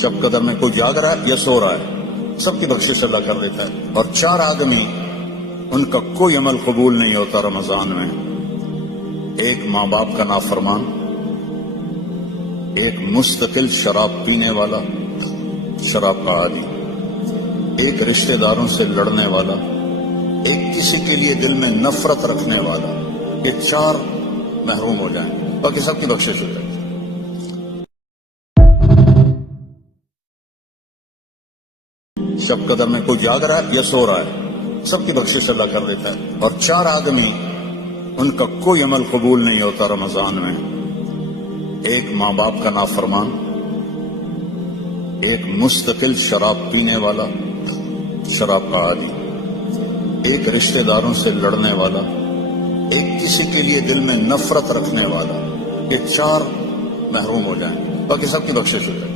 شب قدر میں کوئی جاگ رہا ہے یا سو رہا ہے، سب کی بخشش اللہ کر دیتا ہے۔ اور 4 آدمی ان کا کوئی عمل قبول نہیں ہوتا رمضان میں، ایک ماں باپ کا نافرمان، ایک مستقل شراب پینے والا، شراب کا عادی، ایک رشتہ داروں سے لڑنے والا، ایک کسی کے لیے دل میں نفرت رکھنے والا۔ یہ 4 محروم ہو جائیں، باقی سب کی بخشش ہو جائے۔ شب قدر میں کوئی جاگ رہا ہے یا سو رہا ہے، سب کی بخشش اللہ کر دیتا ہے۔ اور 4 آدمی ان کا کوئی عمل قبول نہیں ہوتا رمضان میں، ایک ماں باپ کا نافرمان، ایک مستقل شراب پینے والا، شراب کا عادی، ایک رشتہ داروں سے لڑنے والا، ایک کسی کے لیے دل میں نفرت رکھنے والا۔ یہ 4 محروم ہو جائیں، باقی سب کی بخشش ہو جائے۔